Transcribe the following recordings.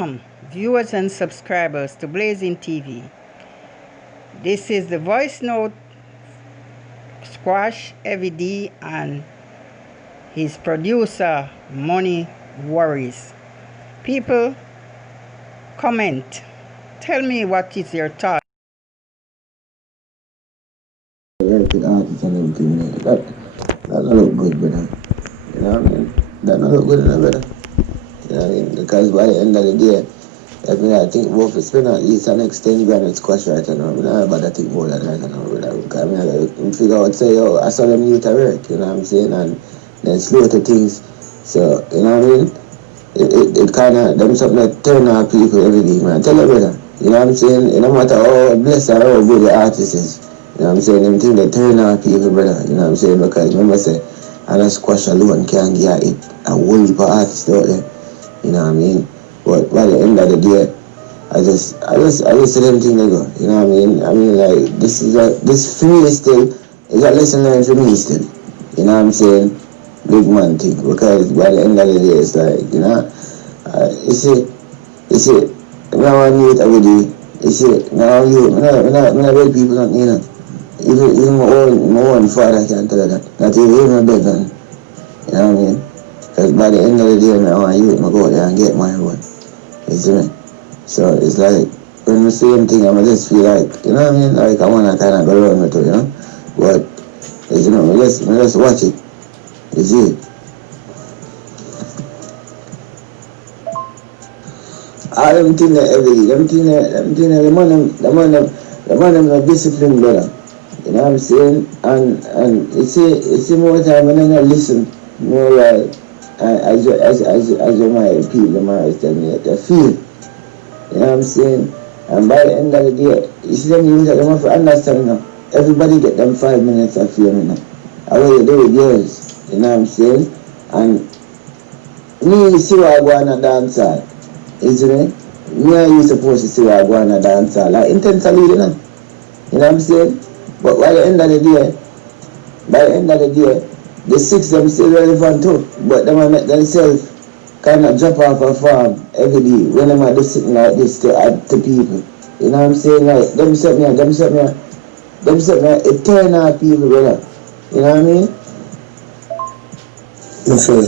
Welcome, viewers and subscribers to Blazing TV. This is the voice note Squash vyD and his producer Money Worries. People, comment. Tell me what is your thought. American artists and everything, that don't look good, brother. You know what I mean? That don't look good enough, brother. You know what I mean? Because by the end of the day, I think we'll spend at least the next 10 grand on squash right now. I don't about to think more than right now, brother. Because I figure out, say, yo, I saw them youth at work, you know what I'm saying? And then slow to things. So, you know what I mean? It kind of, them something that turn out people every day, man. Tell you, brother. You know what I'm saying? It no matter how blessed or how good the artist is. You know what I'm saying? Them things that turn out people, brother. You know what I'm saying? Because remember, say, and a squash alone can't get it. A whole heap of artists out there. You know what I mean? But by the end of the day, I just see them things they go. You know what I mean? I mean, like, this for me still is a lesson learned for me still. You know what I'm saying? Big man thing. Because by the end of the day, it's like, you know, you see, now I'm youth every day. You see, now I'm youth. When I beg people don't, you know, even my own father can tell you that. Not even my beg man. You know what I mean? Because by the end of the day, I want youth, I go there and get my own. You see me? So it's like, when we say anything, I just feel like, you know what I mean? Like, I want to kind of go around with it, you know? But, you know, we just watch it. You see? All them things that every day, them things that, the man them are disciplined, brother. You know what I'm saying? And you see more time when I not listen, more like, as you might people, the might tell me, they feel. You know what I'm saying? And by the end of the day, you see them use that, they want to understand now. Everybody get them 5 minutes of fame now. How will you do with yours? You know what I'm saying? And me, see what I go on a dance hall. Isn't it? Me and you supposed to see what I go on a dance hall. Like intensely, you know? You know what I'm saying? But by the end of the day, the six them still relevant too. But them might make themselves kind of drop off a farm every day when them are just sitting like this to add to people. You know what I'm saying? Like, them set me, eternal people, brother. You know what I mean? Yes, sir.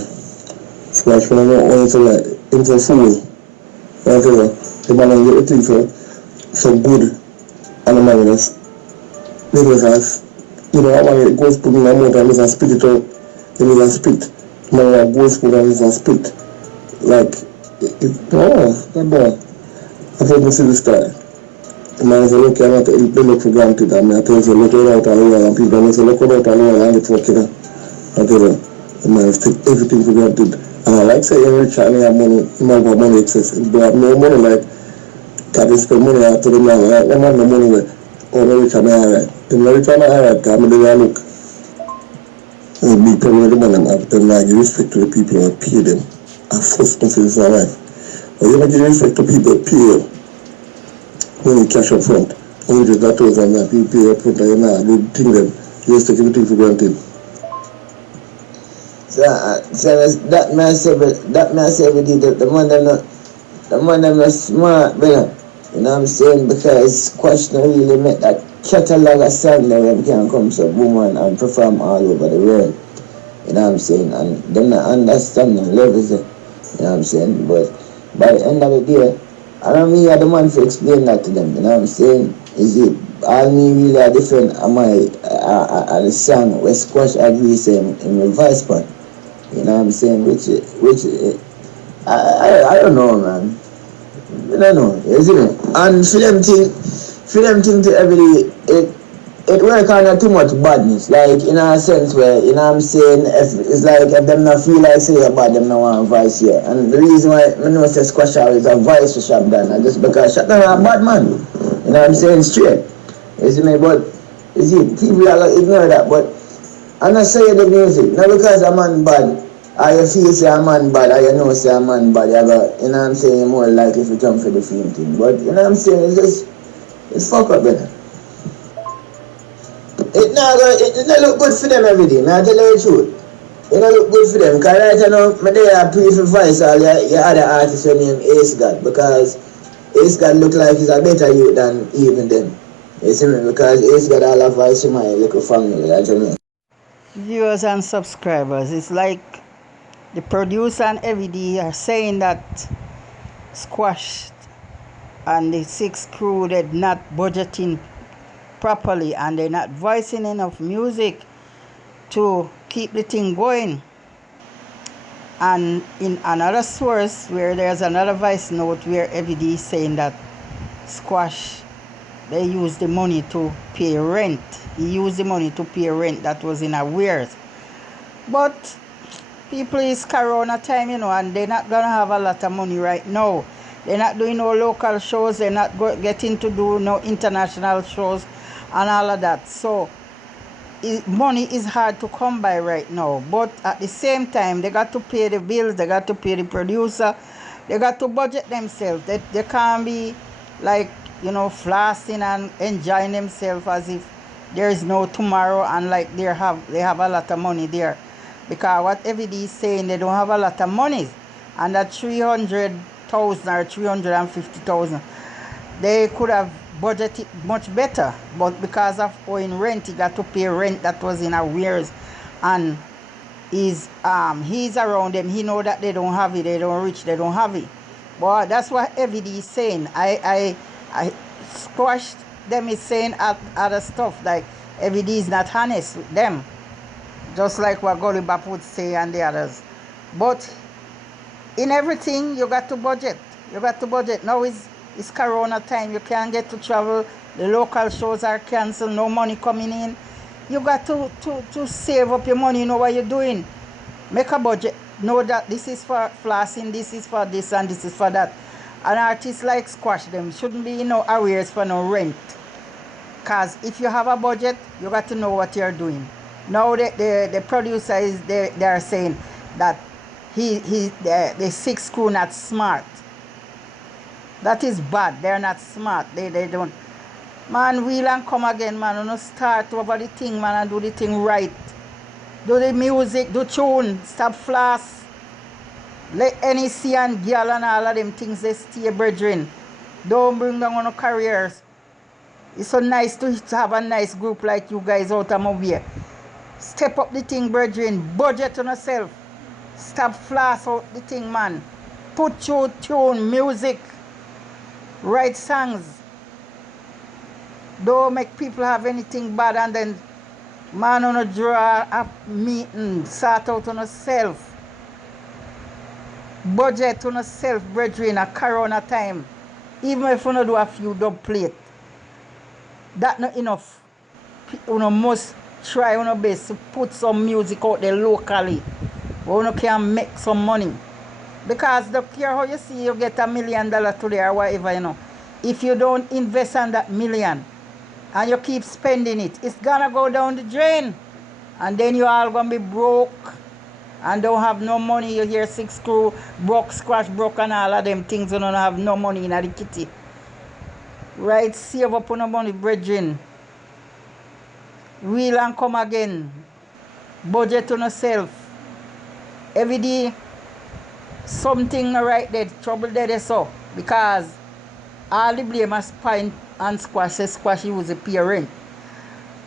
Smash when I went into food. Whatever. The man get the thing for some good animals. Because, you know, I want to go spoon in my mouth and just spit it out. Then you can spit. Man, I go spoon and just spit. Like, that boy. I thought you see the style. The man is look at it, they look for granted. I mean, I tell you, look out all over, and people say, look out all over, and it's working. I tell you, the man is take everything for granted. And I like say, every child have money, you might have money excess. If they have no money, like, can they spend money after them now? Like, they have no money, like, oh, no, rich and alright. Them no rich and alright, I mean, they are look. And the big problem with the man, them not give respect to the people who pay them. And first thing is alright. But you don't give respect to people who pay you. When you cash up front, and you just got those and that people pay up front and you know, they think them, you just take everything for granted. So that man say everything, the man them not smart, brother. You know what I'm saying? Because Squash don't really make that catalog of song that them can come to woman and perform all over the world. You know what I'm saying? And them not understand them levels, you know what I'm saying? But by the end of the day, I don't mean the man to explain that to them, you know what I'm saying? Is it all me really a different am I the song where Squash agrees in the voice part? You know what I'm saying? Which I don't know, man. I don't know, isn't it? And for them thing to every day, it work on too much badness, like in a sense where, you know what I'm saying, it's like if them not feel like say about them not want voice here. And the reason why I know say Squash is a voice for Shop Dana, just because Shop Dana a bad man. You know what I'm saying? Straight. You see me? But you see, people are like ignore that, but I'm not saying the music, not because a man bad, or you feel say a man bad, or you know say a man bad, you know what I'm saying, you're more likely to jump for the same thing. But you know what I'm saying, it's fuck up, brother. It not look good for them every day, man, I tell you the truth. You know, look good for them. Because right now, my day I pray for voice all your other artists your name Ace God. Because Ace God look like he's a better youth than even them. You see me? Because Ace God all have voice in my little family, you know. Viewers and subscribers, it's like the producer and vyD are saying that Squash and the six crew, they're not budgeting properly and they're not voicing enough music to keep the thing going. And in another source where there's another voice note where vyD is saying that Squash, they use the money to pay rent. He used the money to pay rent that was in arrears. But people, it's corona time, and they're not gonna have a lot of money right now. They're not doing no local shows, they're not getting to do no international shows and all of that. So money is hard to come by right now. But at the same time, they got to pay the bills, they got to pay the producer, they got to budget themselves. They can't be like, flossing and enjoying themselves as if there is no tomorrow and like they have a lot of money there. Because what vyD is saying, they don't have a lot of money. And that 300,000 or 350,000, they could have budgeted much better. But because of owing rent, he got to pay rent that was in arrears. And he's around them. He know that they don't have it, they don't reach, they don't have it. But that's what vyD is saying. I squashed them is saying other stuff like vyD is not honest with them. Just like what Gully Bap would say and the others. But in everything, you got to budget. You got to budget. Now it's corona time. You can't get to travel. The local shows are canceled. No money coming in. You got to save up your money. You know what you're doing. Make a budget. Know that this is for flossing, this is for this, and this is for that. An artist like Squash, them shouldn't be no arrears for no rent. Because if you have a budget, you got to know what you're doing. Now the producer they are saying that the six crew not smart. That is bad. They're not smart. They don't. Man, wheel and come again, man. You know, start over the thing, man, and do the thing right. Do the music, do tune, stop floss. Let NEC and girl and all of them things they stay, brethren. Don't bring down on no careers. It's so nice to have a nice group like you guys out of Mobile. Step up the thing, brethren. Budget on yourself. Stop floss out the thing, man. Put your tune, music. Write songs. Don't make people have anything bad and then man on a draw a meeting. Sort out on yourself. Budget on yourself, brethren, a corona time. Even if you don't do a few dub plate. That's not enough. You must try your best to put some music out there locally where you can make some money. Because the care how you see you get $1 million today or whatever, if you don't invest on that million and you keep spending it, it's gonna go down the drain. And then you all gonna be broke and don't have no money. You hear six crew broke, Squash broke and all of them things, you don't have no money in the kitty. Right, save up on the money, brethren. Wheel and come again. Budget on yourself. Every day, something right there, trouble there so. Because all the blame is point and Squash says Squash use the pay rent.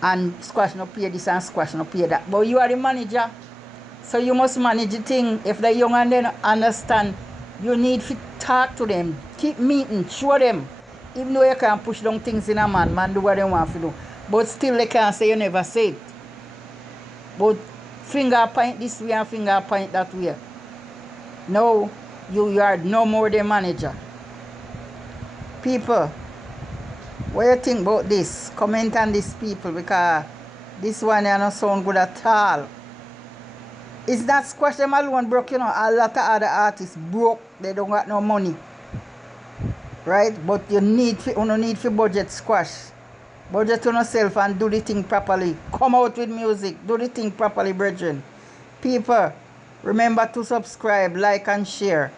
And Squash no pay this and Squash no pay that. But you are the manager. So you must manage the thing. If the young and then understand, you need to talk to them. Keep meeting, show them. Even though you can push down things in a man do what they want to do. But still they can't say you never say it. But finger point this way and finger point that way. No, you are no more the manager. People, what you think about this? Comment on this, people, because this one don't sound good at all. It's not Squash them alone broke, a lot of other artists broke. They don't got no money. Right? But you need to budget Squash. Budget on yourself and do the thing properly. Come out with music. Do the thing properly, brethren. People, remember to subscribe, like, and share.